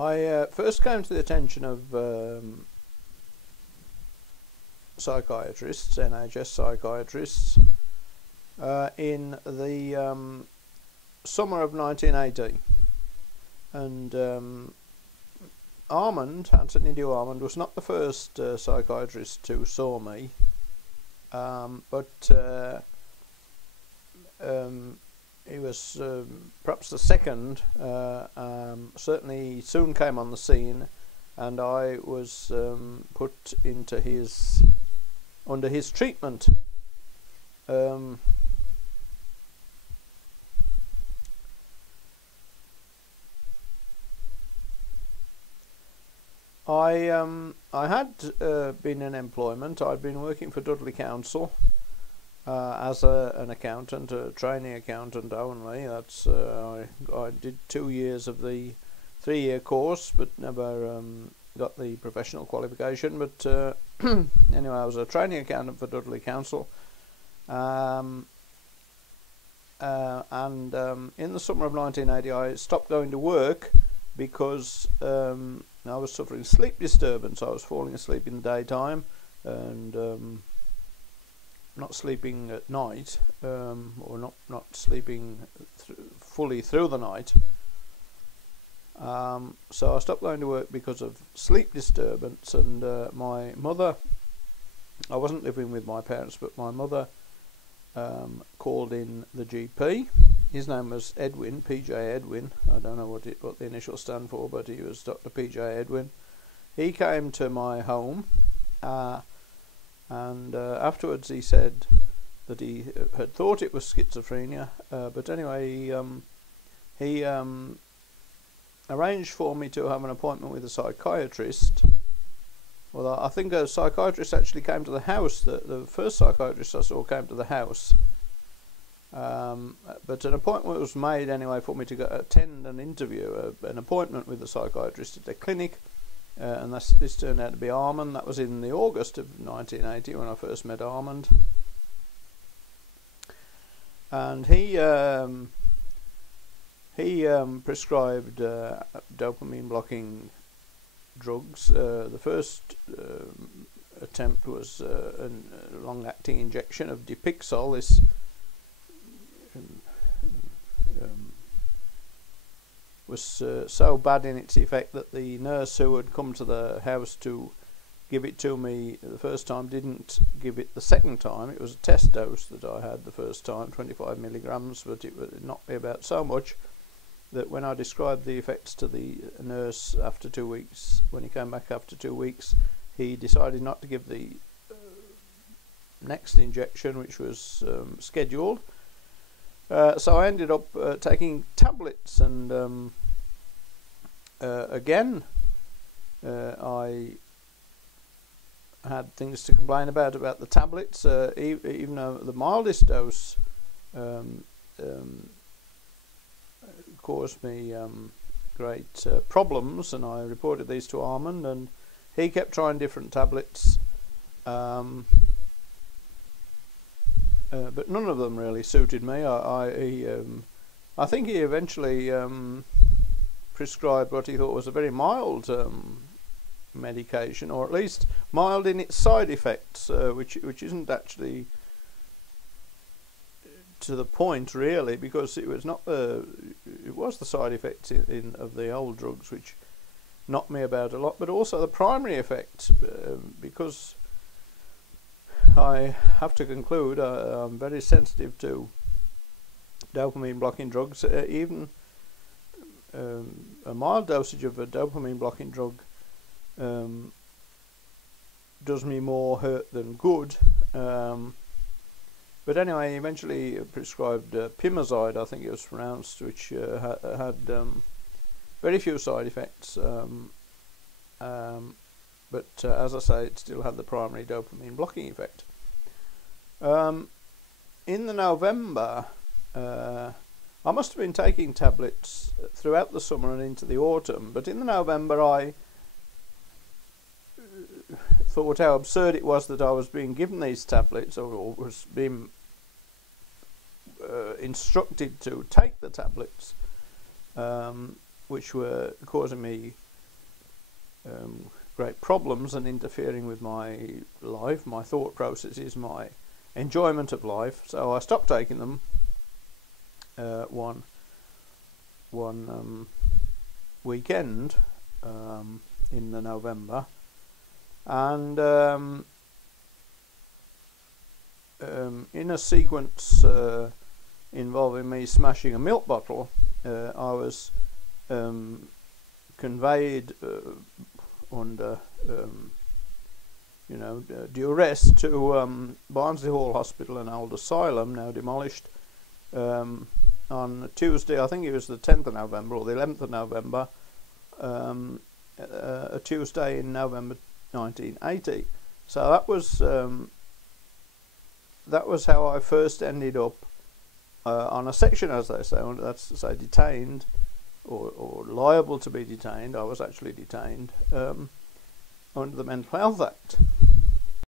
I first came to the attention of psychiatrists, NHS psychiatrists, in the summer of 1980, and Anthony Dew Armand was not the first psychiatrist who saw me, but he was perhaps the second. Certainly he soon came on the scene, and I was put into under his treatment. I had been in employment. I'd been working for Dudley Council as an accountant, a trainee accountant only. That's I did 2 years of the 3-year course, but never got the professional qualification. But anyway, I was a trainee accountant for Dudley Council, and in the summer of 1980, I stopped going to work because I was suffering sleep disturbance. I was falling asleep in the daytime and not sleeping at night, or not sleeping fully through the night. So I stopped going to work because of sleep disturbance, and my mother, I wasn't living with my parents, but my mother called in the GP. His name was Edwin, PJ Edwin. I don't know what the initials stand for, but he was Dr. PJ Edwin. He came to my home, and afterwards he said that he had thought it was schizophrenia, but anyway, he arranged for me to have an appointment with a psychiatrist. Well, I think a psychiatrist actually came to the house. The first psychiatrist I saw came to the house. But an appointment was made anyway for me to go attend an interview, an appointment with a psychiatrist at a clinic, and this turned out to be Armand. That was in the August of 1980 when I first met Armand, and he prescribed dopamine blocking drugs. The first attempt was a long-acting injection of Dipixol. This was so bad in its effect that the nurse who had come to the house to give it to me the first time didn't give it the second time. It was a test dose that I had the first time, 25 milligrams, but it knocked me about so much that when I described the effects to the nurse after 2 weeks, when he came back after 2 weeks, he decided not to give the next injection, which was scheduled. So I ended up taking tablets, and again I had things to complain about the tablets, even though the mildest dose caused me great problems, and I reported these to Armand, and he kept trying different tablets, but none of them really suited me. I think he eventually prescribed what he thought was a very mild medication, or at least mild in its side effects, which isn't actually to the point really, because it was not it was the side effects of the old drugs which knocked me about a lot, but also the primary effect, because I have to conclude I'm very sensitive to dopamine blocking drugs. Even a mild dosage of a dopamine blocking drug does me more hurt than good. But anyway, he eventually prescribed Pimozide, I think it was pronounced, which had very few side effects. But as I say, it still had the primary dopamine blocking effect. In the November, I must have been taking tablets throughout the summer and into the autumn, but in the November I thought how absurd it was that I was being given these tablets, or was being instructed to take the tablets, which were causing me great problems and interfering with my life, my thought processes, my enjoyment of life. So I stopped taking them one weekend in the November, and in a sequence involving me smashing a milk bottle, I was conveyed under duress to Barnsley Hall Hospital and Old Asylum, now demolished, on Tuesday. I think it was the 10th of November or the 11th of November, a Tuesday in November 1980. So that was how I first ended up on a section, as they say. That's to say, detained or liable to be detained. I was actually detained under the Mental Health Act.